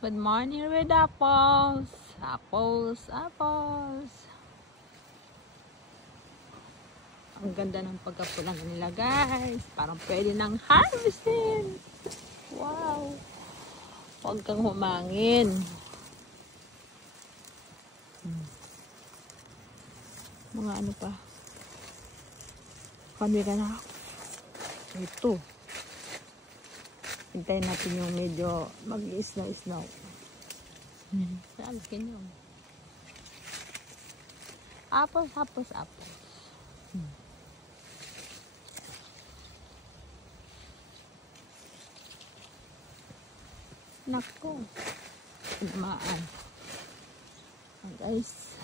Good morning, red apples. Apples, apples. Ang ganda ng pagkapulang nila, guys. Parang pwede nang harvestin. Wow. Huwag kang humangin. Mga ano pa. Kami ka na. Ito. Hintayin natin yung medyo mag-isnaw-isnaw. Alkin yun. Apples, apples, apples. Nako. Namaan. Guys.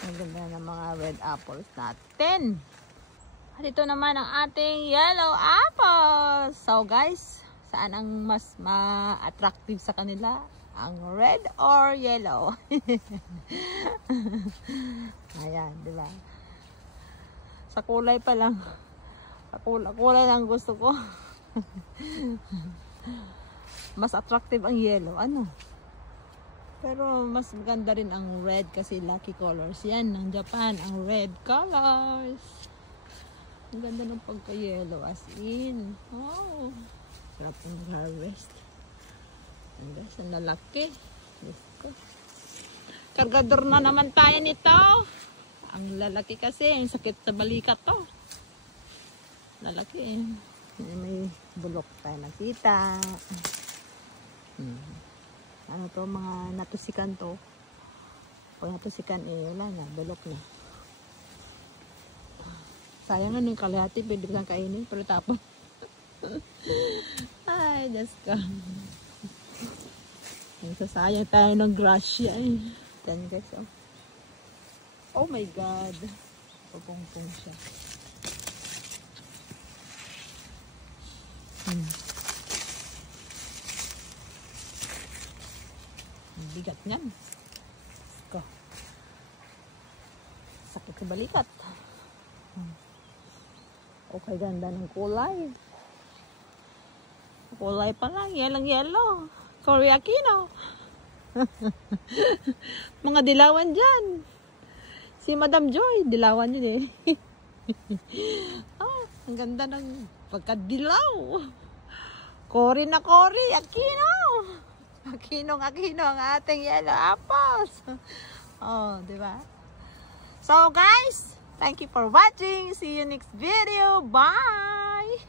Ang ganda ng mga red apples natin. At ito naman ang ating yellow apples. So guys, saan ang mas ma-attractive sa kanila? Ang red or yellow? Ayan, di ba? Sa kulay pa lang. Sa kulay lang gusto ko. Mas attractive ang yellow. Ano? Pero mas maganda rin ang red kasi lucky colors. Yan, ng Japan, ang red colors. Ang ganda ng pagka-yellow as in. Oh. Sarap ng harvest. Ang guys, ang lalaki. Kargador na naman tayo nito. Ang lalaki kasi. Ang sakit sa balikat to. Lalaki eh. May bulok tayo nakita. Ano to, mga natusikan to. Pag natusikan eh, wala na, bulok na. Sayang ano yung kalahati, pwede kang kainin, pero tapon. Ay, Diyos ka. Sasayang tayo ng grasya eh. Yan guys, oh. Oh my God. Pupong-pong siya. Bigat niyan. Ko. Sakit sa balikat. Okay, ganda ng kulay. Kulay pa lang. Yellow. Koreakino. Mga dilawan dyan. Si Madam Joy, dilawan yun eh. Oh, ang ganda ng pagkadilaw. Kori na kori. Akino. Akino ang ating yellow apples. Oh, di ba? So guys, thank you for watching. See you next video. Bye.